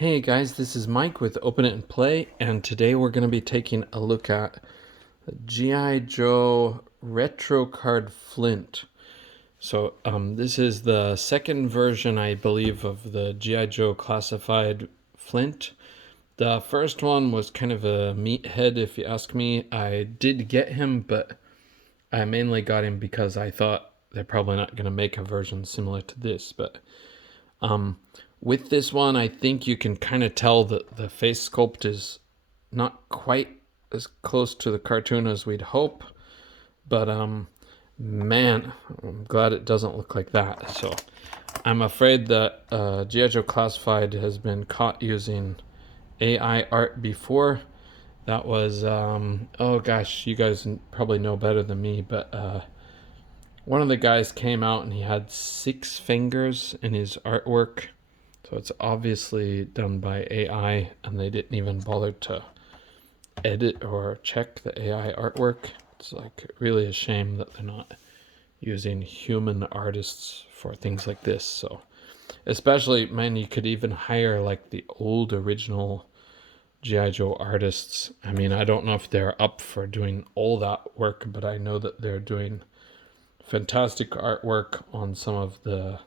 Hey guys, this is Mike with Open It and Play, and today we're going to be taking a look at the G.I. Joe Retro Card Flint. This is the second version, I believe, of the G.I. Joe classified Flint. The first one was kind of a meathead, if you ask me. I did get him, but I mainly got him because I thought they're probably not going to make a version similar to this, but with this one, I think you can kind of tell that the face sculpt is not quite as close to the cartoon as we'd hope, but man, I'm glad it doesn't look like that. So I'm afraid that G.I. Joe Classified has been caught using AI art before. That was, oh gosh, you guys probably know better than me, but one of the guys came out and he had 6 fingers in his artwork. So it's obviously done by AI, and they didn't even bother to edit or check the AI artwork. It's like really a shame that they're not using human artists for things like this. So especially, man, you could even hire like the old original G.I. Joe artists. I mean, I don't know if they're up for doing all that work, but I know that they're doing fantastic artwork on some of the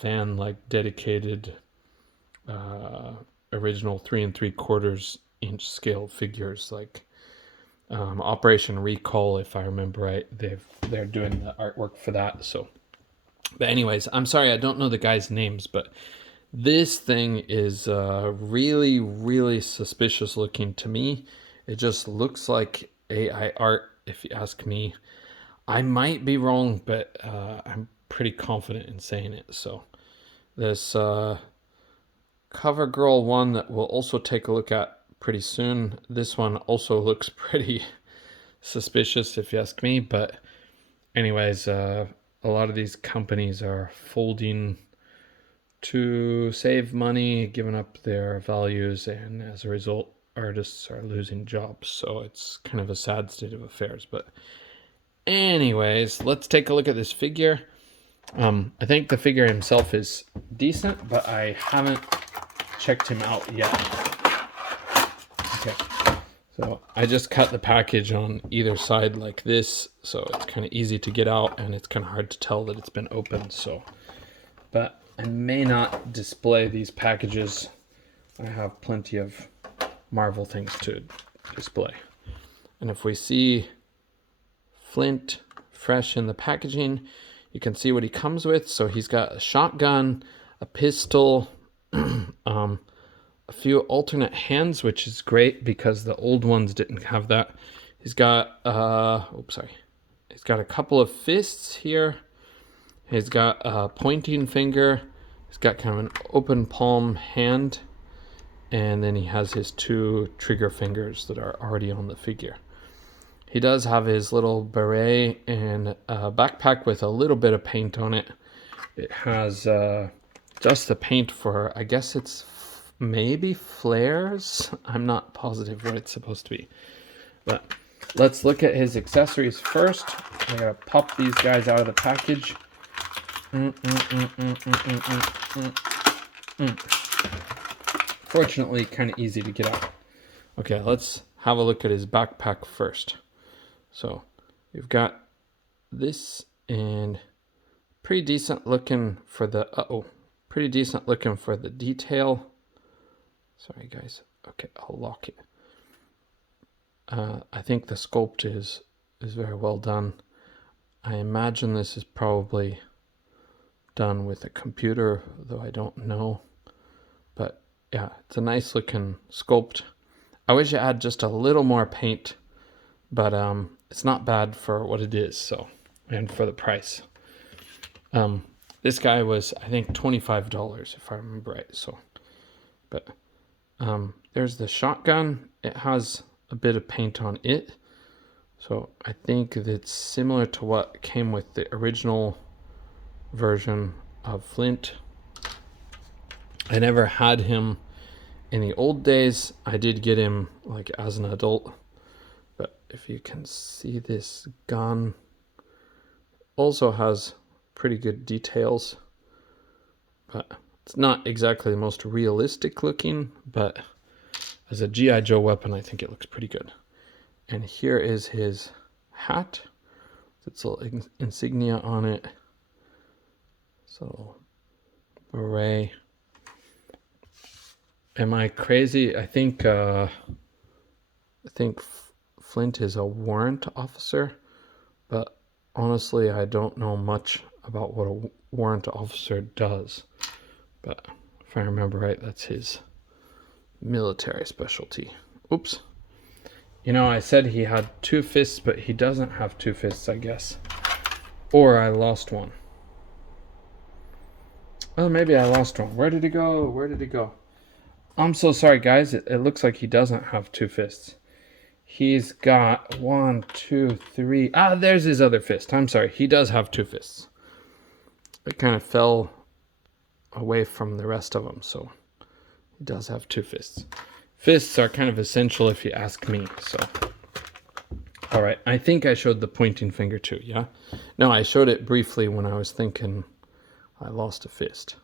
fan like dedicated original 3 3/4 inch scale figures like Operation Recall, if I remember right. They're doing the artwork for that. So, but anyways, I'm sorry I don't know the guys' names, but this thing is really, really suspicious looking to me. It just looks like AI art, if you ask me. I might be wrong, but I'm pretty confident in saying it. So this CoverGirl one that we'll also take a look at pretty soon. This one also looks pretty suspicious, if you ask me. But anyways, a lot of these companies are folding to save money, giving up their values, and as a result, artists are losing jobs. So it's kind of a sad state of affairs. But anyways, let's take a look at this figure. I think the figure himself is decent, but I haven't checked him out yet. Okay, so I just cut the package on either side like this, so it's kind of easy to get out, and it's kind of hard to tell that it's been opened. So, but I may not display these packages. I have plenty of Marvel things to display. And if we see Flint fresh in the packaging, you can see what he comes with. So he's got a shotgun, a pistol, a few alternate hands, which is great because the old ones didn't have that. He's got he's got a couple of fists here. He's got a pointing finger. He's got kind of an open palm hand, and then he has his 2 trigger fingers that are already on the figure. He does have his little beret and a backpack with a little bit of paint on it. It has just the paint for, I guess it's maybe flares. I'm not positive what it's supposed to be. But let's look at his accessories first. I gotta pop these guys out of the package. Fortunately, kind of easy to get out. Okay, let's have a look at his backpack first. So you've got this, and pretty decent looking for the pretty decent looking for the detail. Sorry guys. Okay, I'll lock it. I think the sculpt is very well done. I imagine this is probably done with a computer, though I don't know. But yeah, it's a nice looking sculpt. I wish it had just a little more paint, but it's not bad for what it is, so, and for the price. This guy was, I think, $25 if I remember right. So, but there's the shotgun. It has a bit of paint on it, so I think it's similar to what came with the original version of Flint. I never had him in the old days. I did get him like as an adult, but if you can see, this gun also has pretty good details, but It's not exactly the most realistic looking, but as a G.I. Joe weapon, I think it looks pretty good. And here is his hat. It's a little insignia on it. So, beret. Am I crazy? I think Flint is a warrant officer, but honestly, I don't know much about what a warrant officer does. But if I remember right, that's his military specialty. Oops. You know, I said he had 2 fists, but he doesn't have 2 fists, I guess. Or I lost one. Oh, maybe I lost one. Where did he go? Where did he go? I'm so sorry, guys. It looks like he doesn't have 2 fists. He's got 1, 2, 3. Ah, there's his other fist. I'm sorry. He does have 2 fists. It kind of fell away from the rest of them, so he does have 2 fists. Fists are kind of essential if you ask me, so. All right, I think I showed the pointing finger too, yeah? No, I showed it briefly when I was thinking I lost a fist.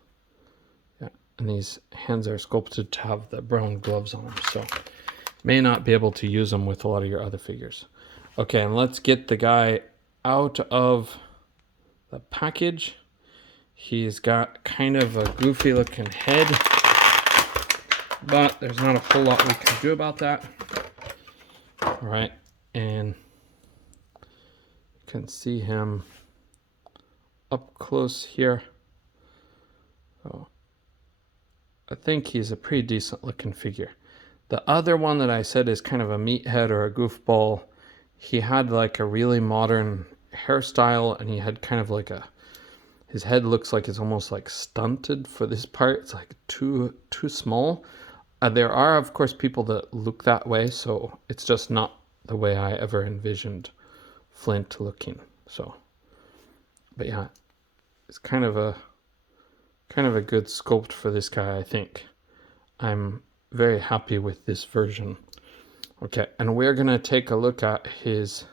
Yeah, and these hands are sculpted to have the brown gloves on them, so may not be able to use them with a lot of your other figures. Okay, and let's get the guy out of the package. He's got kind of a goofy looking head, but there's not a whole lot we can do about that. All right, and you can see him up close here. So I think he's a pretty decent looking figure. The other one that I said is kind of a meathead or a goofball. He had like a really modern hairstyle, and he had kind of like his head looks like it's almost like stunted for this part. It's like too small. There are, of course, people that look that way, so it's just not the way I ever envisioned Flint looking. So, but yeah, it's kind of a good sculpt for this guy, I think. I'm very happy with this version. Okay, and we're gonna take a look at his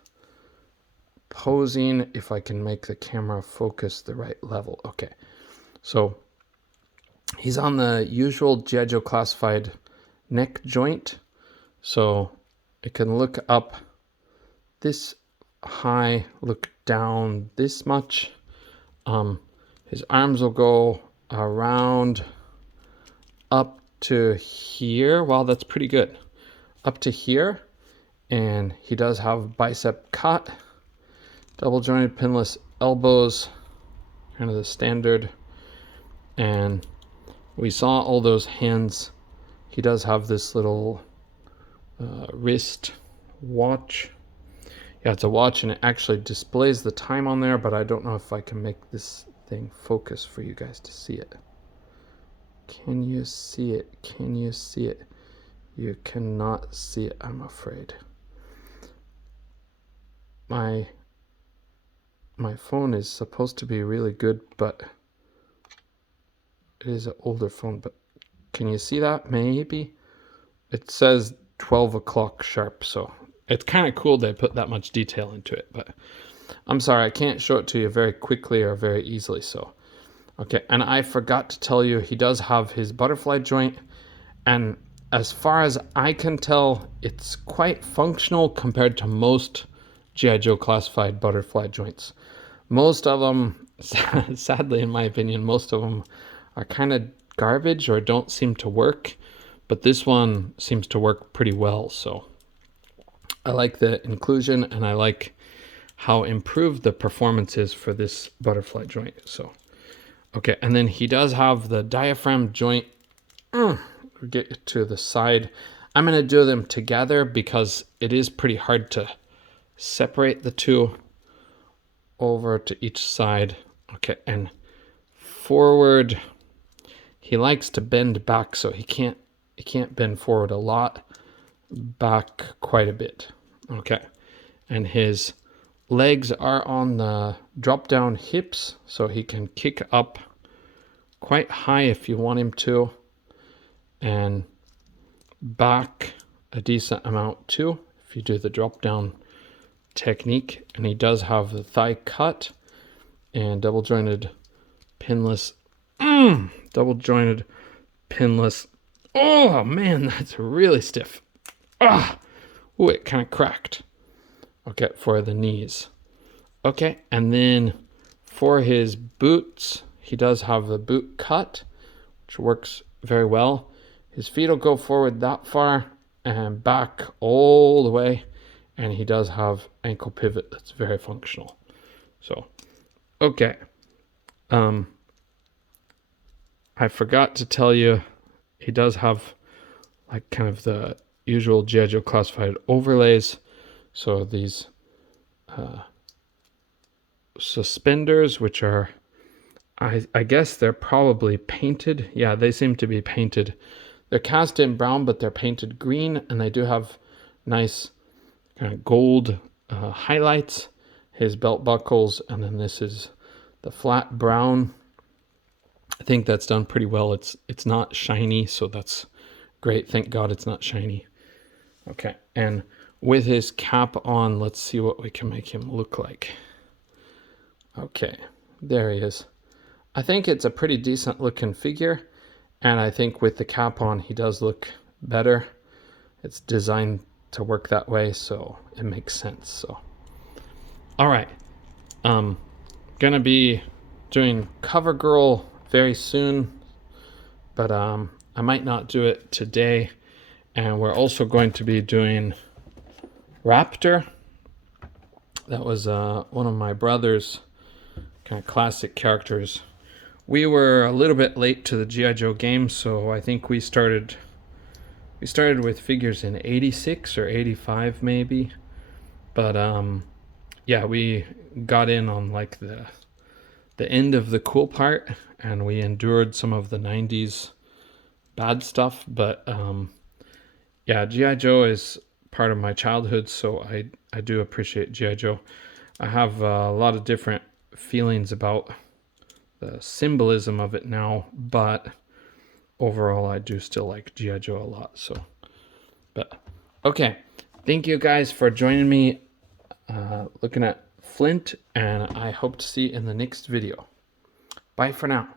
posing, if I can make the camera focus the right level. Okay, so he's on the usual G.I. Joe classified neck joint, so it can look up this high, look down this much. His arms will go around up to here. Wow, that's pretty good. Up to here, and he does have bicep cut, double jointed pinless elbows, kind of the standard. And we saw all those hands. He does have this little wrist watch. Yeah, it's a watch, and it actually displays the time on there, but I don't know if I can make this thing focus for you guys to see it. Can you see it? Can you see it? You cannot see it, I'm afraid. My phone is supposed to be really good, but it is an older phone. But can you see that? Maybe. It says 12 o'clock sharp, so it's kind of cool they put that much detail into it. But I'm sorry, I can't show it to you very quickly or very easily. So, okay, and I forgot to tell you, he does have his butterfly joint, and as far as I can tell, it's quite functional compared to most G.I. Joe classified butterfly joints. Most of them, sadly in my opinion, most of them are kind of garbage or don't seem to work, but this one seems to work pretty well. So I like the inclusion, and I like how improved the performance is for this butterfly joint. So, okay, and then he does have the diaphragm joint. Get to the side. I'm going to do them together because it is pretty hard to separate the two. Over to each side. Okay, and forward, he likes to bend back, so he can't bend forward a lot, back quite a bit. Okay, and his legs are on the drop down hips, so he can kick up quite high if you want him to, and back a decent amount too if you do the drop down technique. And he does have the thigh cut and double jointed pinless double jointed, pinless. Oh man, that's really stiff. Ah, oh, it kind of cracked. Okay, for the knees. Okay, and then for his boots, he does have the boot cut, which works very well. His feet will go forward that far and back all the way, and he does have ankle pivot that's very functional. So, okay. I forgot to tell you, he does have like kind of the usual G.I. Joe classified overlays. So these suspenders, which are, I guess they're probably painted. Yeah, they seem to be painted. They're cast in brown, but they're painted green, and they do have nice kind of gold highlights. His belt buckles, and then this is the flat brown. I think that's done pretty well. It's not shiny, so that's great. Thank God it's not shiny. Okay, and with his cap on, let's see what we can make him look like. Okay, there he is. I think it's a pretty decent looking figure, and I think with the cap on, he does look better. It's designed to work that way, so it makes sense. So, all right, gonna be doing CoverGirl very soon, but I might not do it today. And we're also going to be doing Raptor. That was one of my brother's kind of classic characters. We were a little bit late to the G.I. Joe game, so I think we started with figures in 86 or 85 maybe. But yeah, we got in on like the end of the cool part, and we endured some of the 90s bad stuff. But yeah, G.I. Joe is part of my childhood, so I do appreciate G.I. Joe. I have a lot of different feelings about the symbolism of it now, but overall I do still like G.I. Joe a lot. So, but okay, thank you guys for joining me looking at Flint, and I hope to see you in the next video. Bye for now.